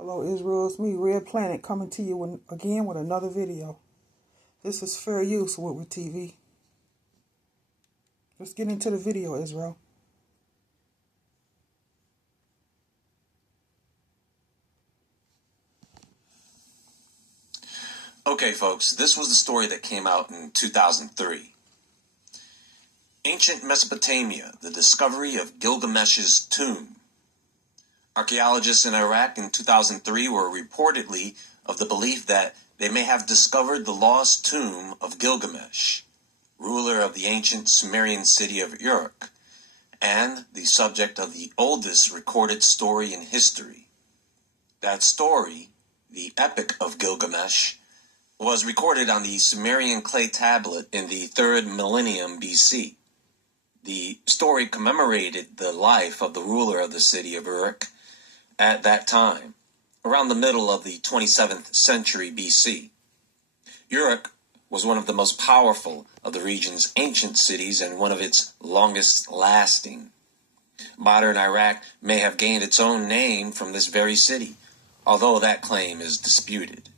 Hello Israel, it's me, Red Planet, coming to you again with another video. This is fair use with TV. Let's get into the video, Israel. Okay, folks, this was the story that came out in 2003. Ancient Mesopotamia, the discovery of Gilgamesh's tomb. Archaeologists in Iraq in 2003 were reportedly of the belief that they may have discovered the lost tomb of Gilgamesh, ruler of the ancient Sumerian city of Uruk, and the subject of the oldest recorded story in history. That story, the Epic of Gilgamesh, was recorded on the Sumerian clay tablet in the 3rd millennium BC. The story commemorated the life of the ruler of the city of Uruk at that time, around the middle of the 27th century BC. Uruk was one of the most powerful of the region's ancient cities and one of its longest lasting. Modern Iraq may have gained its own name from this very city, although that claim is disputed.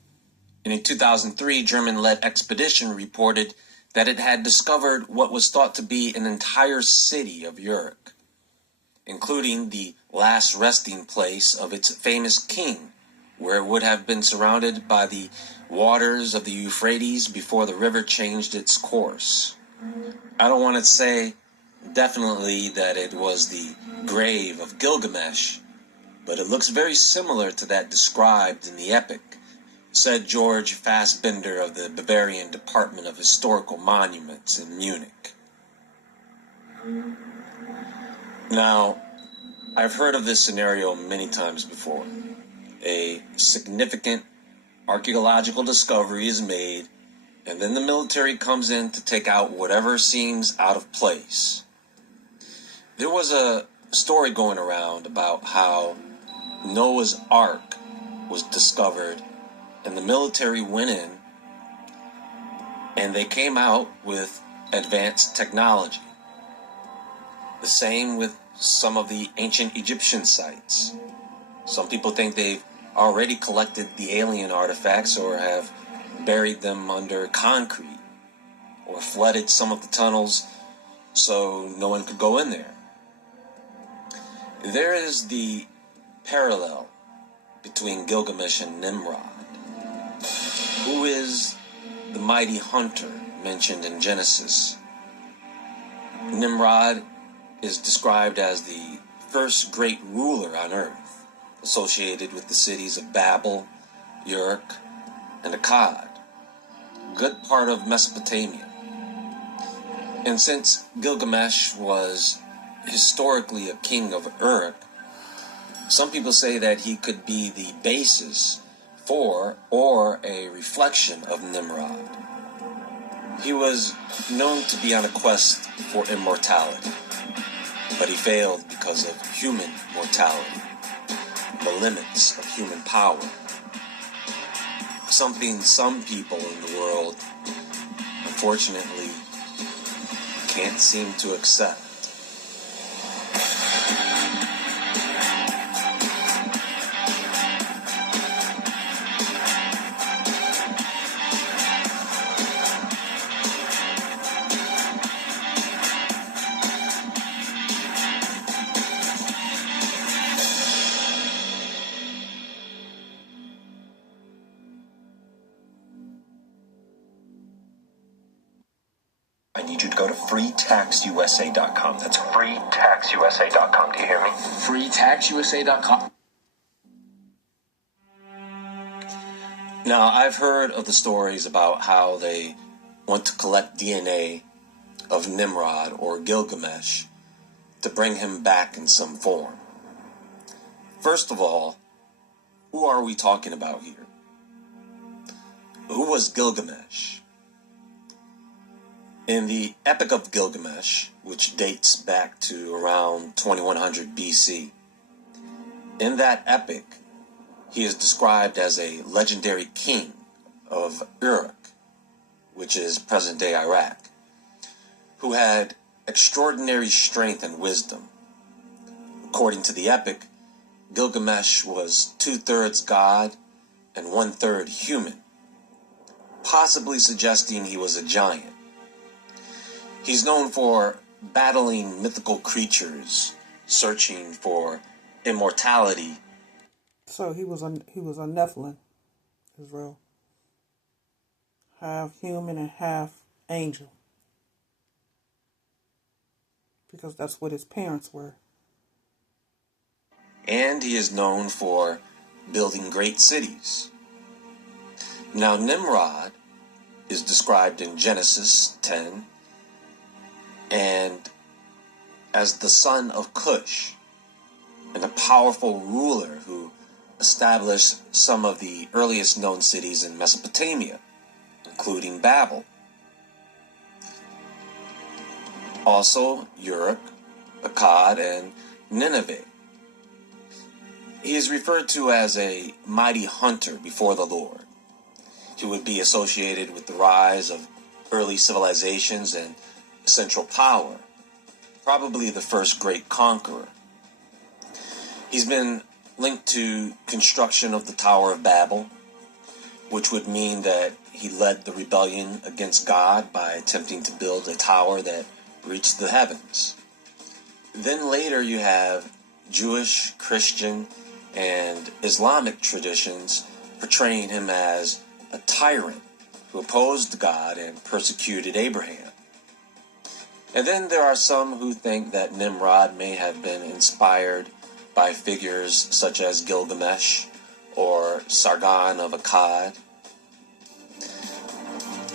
In a 2003 German-led expedition reported that it had discovered what was thought to be an entire city of Uruk, including the last resting place of its famous king, where it would have been surrounded by the waters of the Euphrates before the river changed its course. I don't want to say definitely that it was the grave of Gilgamesh, but it looks very similar to that described in the epic, said George Fassbinder of the Bavarian Department of Historical Monuments in Munich. Now, I've heard of this scenario many times before. A significant archaeological discovery is made, and then the military comes in to take out whatever seems out of place. There was a story going around about how Noah's Ark was discovered, and the military went in, and they came out with advanced technology. The same with some of the ancient Egyptian sites. Some people think they've already collected the alien artifacts or have buried them under concrete or flooded some of the tunnels so no one could go in there. There is the parallel between Gilgamesh and Nimrod, who is the mighty hunter mentioned in Genesis. Nimrod is described as the first great ruler on earth, associated with the cities of Babel, Uruk, and Akkad, good part of Mesopotamia. And since Gilgamesh was historically a king of Uruk, some people say that he could be the basis for or a reflection of Nimrod. He was known to be on a quest for immortality, but he failed because of human mortality, the limits of human power, something some people in the world, unfortunately, can't seem to accept. I need you to go to freetaxusa.com. That's freetaxusa.com. Do you hear me? freetaxusa.com. Now, I've heard of the stories about how they want to collect DNA of Nimrod or Gilgamesh to bring him back in some form. First of all, who are we talking about here? Who was Gilgamesh? In the Epic of Gilgamesh, which dates back to around 2100 BC, in that epic, he is described as a legendary king of Uruk, which is present-day Iraq, who had extraordinary strength and wisdom. According to the epic, Gilgamesh was 2/3 god and 1/3 human, possibly suggesting he was a giant. He's known for battling mythical creatures, searching for immortality. So he was a Nephilim, Israel, half human and half angel, because that's what his parents were. And he is known for building great cities. Now Nimrod is described in Genesis 10 and as the son of Cush, and a powerful ruler who established some of the earliest known cities in Mesopotamia, including Babel. Also Uruk, Akkad, and Nineveh. He is referred to as a mighty hunter before the Lord. He would be associated with the rise of early civilizations and central power, probably the first great conqueror. He's been linked to construction of the Tower of Babel, which would mean that he led the rebellion against God by attempting to build a tower that reached the heavens. Then later you have Jewish, Christian, and Islamic traditions portraying him as a tyrant who opposed God and persecuted Abraham. And then there are some who think that Nimrod may have been inspired by figures such as Gilgamesh or Sargon of Akkad.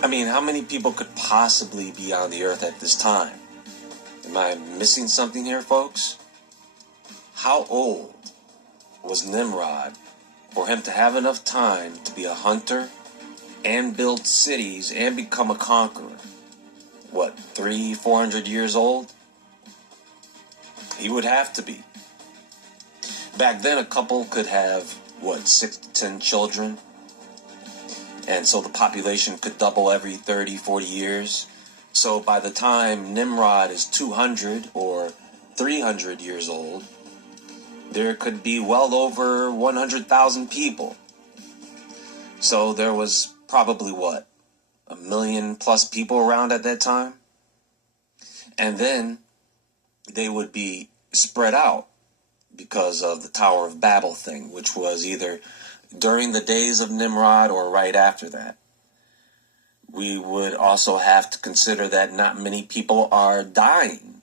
I mean, how many people could possibly be on the earth at this time? Am I missing something here, folks? How old was Nimrod for him to have enough time to be a hunter and build cities and become a conqueror? What, 300-400 years old? He would have to be. Back then, a couple could have, 6 to 10 children? And so the population could double every 30-40 years. So by the time Nimrod is 200 or 300 years old, there could be well over 100,000 people. So there was probably, 1 million plus people around at that time? And then they would be spread out because of the Tower of Babel thing, which was either during the days of Nimrod or right after that. We would also have to consider that not many people are dying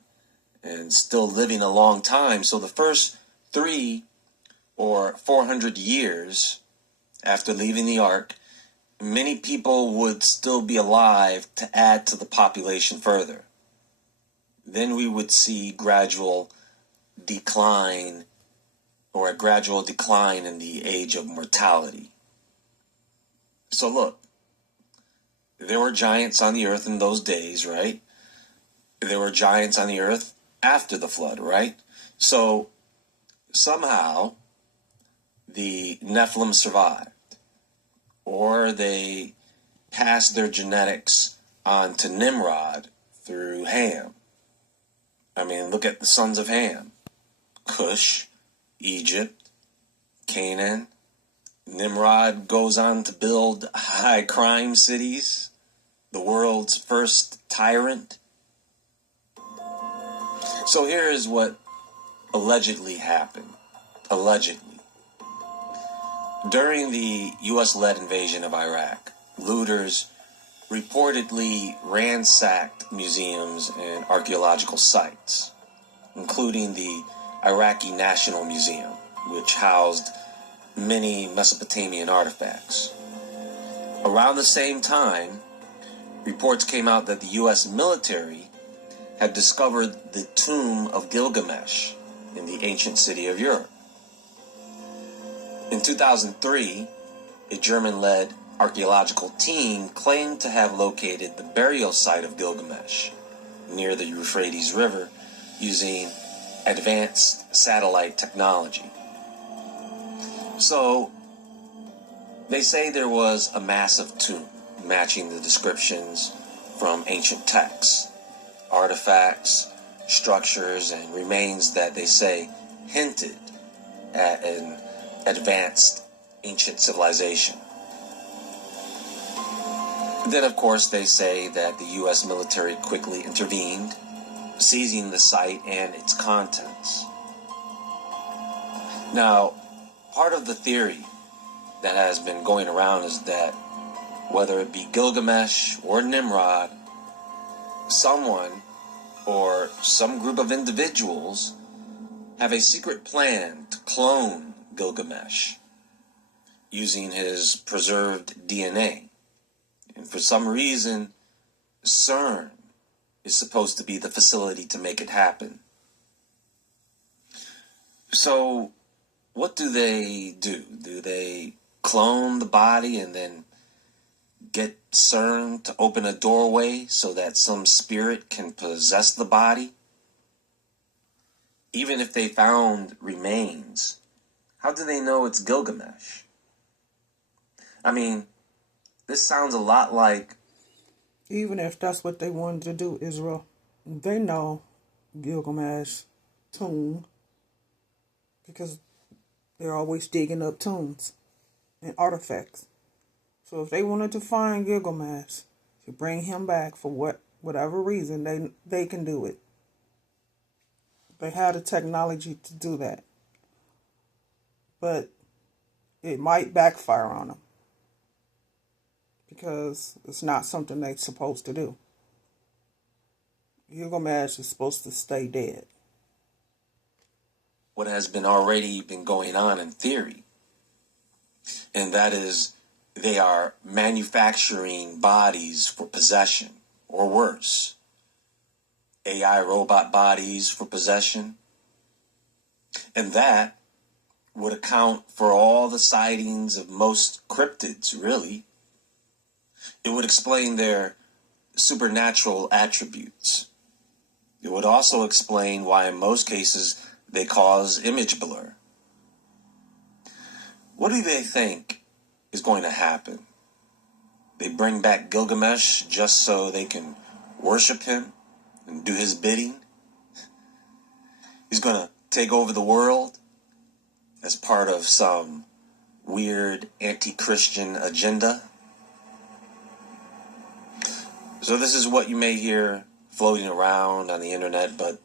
and still living a long time. So the first 300 or 400 years after leaving the ark, many people would still be alive to add to the population further. Then we would see a gradual decline in the age of mortality. So look, there were giants on the earth in those days, right? There were giants on the earth after the flood, right? So somehow the Nephilim survived, or they passed their genetics on to Nimrod through Ham. I mean, look at the sons of Ham: Cush, Egypt, Canaan. Nimrod goes on to build high crime cities, the world's first tyrant. So here is what allegedly happened. Allegedly. During the U.S.-led invasion of Iraq, looters reportedly ransacked museums and archaeological sites, including the Iraqi National Museum, which housed many Mesopotamian artifacts. Around the same time, reports came out that the U.S. military had discovered the tomb of Gilgamesh in the ancient city of Uruk. In 2003, a German-led archaeological team claimed to have located the burial site of Gilgamesh near the Euphrates River using advanced satellite technology. So, they say there was a massive tomb matching the descriptions from ancient texts, artifacts, structures, and remains that they say hinted at an advanced ancient civilization. Then, of course, they say that the U.S. military quickly intervened, seizing the site and its contents. Now, part of the theory that has been going around is that whether it be Gilgamesh or Nimrod, someone or some group of individuals have a secret plan to clone Gilgamesh using his preserved DNA. And for some reason, CERN is supposed to be the facility to make it happen. So, what do? Do they clone the body and then get CERN to open a doorway so that some spirit can possess the body? Even if they found remains, how do they know it's Gilgamesh? I mean, this sounds a lot like... Even if that's what they wanted to do, Israel, they know Gilgamesh tomb because they're always digging up tombs and artifacts. So if they wanted to find Gilgamesh to bring him back for whatever reason, they can do it. They have the technology to do that. But it might backfire on them because it's not something they're supposed to do. Gilgamesh is supposed to stay dead. What has already been going on in theory, and that is they are manufacturing bodies for possession, or worse, AI robot bodies for possession, and that would account for all the sightings of most cryptids, really. It would explain their supernatural attributes. It would also explain why in most cases they cause image blur. What do they think is going to happen? They bring back Gilgamesh just so they can worship him and do his bidding? He's going to take over the world as part of some weird anti-Christian agenda? So this is what you may hear floating around on the internet, but...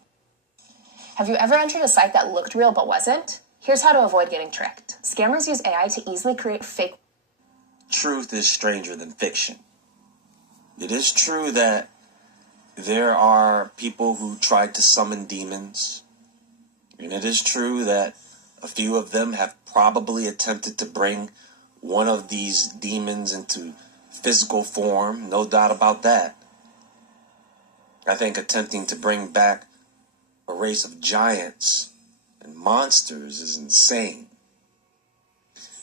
Have you ever entered a site that looked real but wasn't? Here's how to avoid getting tricked. Scammers use AI to easily create fake... Truth is stranger than fiction. It is true that there are people who try to summon demons, and it is true that a few of them have probably attempted to bring one of these demons into physical form, no doubt about that. I think attempting to bring back a race of giants and monsters is insane.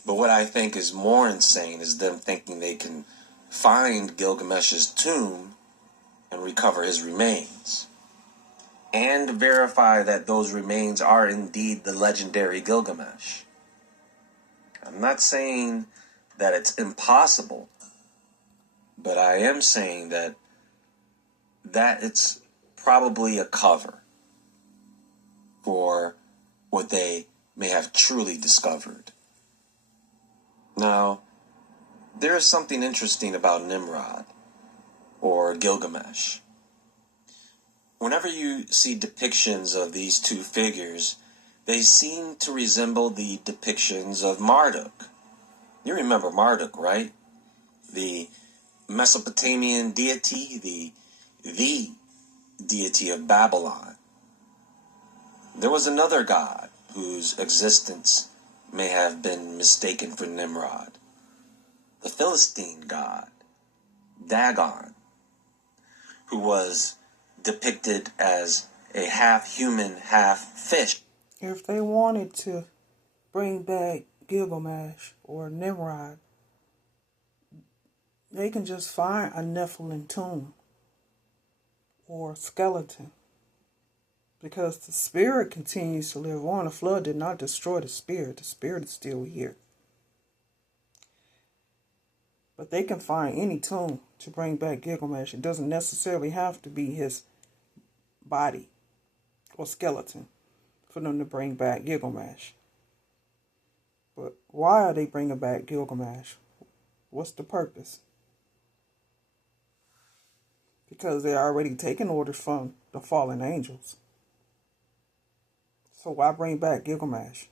But what I think is more insane is them thinking they can find Gilgamesh's tomb and recover his remains, and verify that those remains are indeed the legendary Gilgamesh. I'm not saying that it's impossible, but I am saying that it's probably a cover for what they may have truly discovered. Now, there is something interesting about Nimrod, or Gilgamesh. Whenever you see depictions of these two figures, they seem to resemble the depictions of Marduk. You remember Marduk, right? The Mesopotamian deity, the deity of Babylon. There was another god whose existence may have been mistaken for Nimrod. The Philistine god, Dagon, who was depicted as a half-human, half-fish. If they wanted to bring back Gilgamesh or Nimrod, they can just find a Nephilim tomb or skeleton, because the spirit continues to live on. The flood did not destroy the spirit. The spirit is still here. But they can find any tomb to bring back Gilgamesh. It doesn't necessarily have to be his body or skeleton for them to bring back Gilgamesh. But why are they bringing back Gilgamesh? What's the purpose? Because they're already taking orders from the fallen angels. So why bring back Gilgamesh?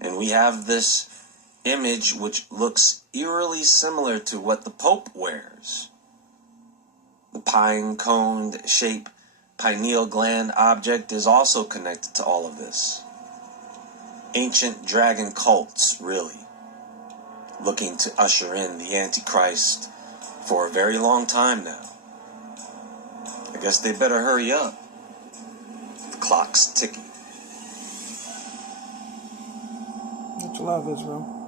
And we have this image which looks eerily similar to what the Pope wears. The pine cone shape pineal gland object is also connected to all of this. Ancient dragon cults, really, looking to usher in the Antichrist for a very long time now. I guess they better hurry up. The clock's ticking. Much love, Israel.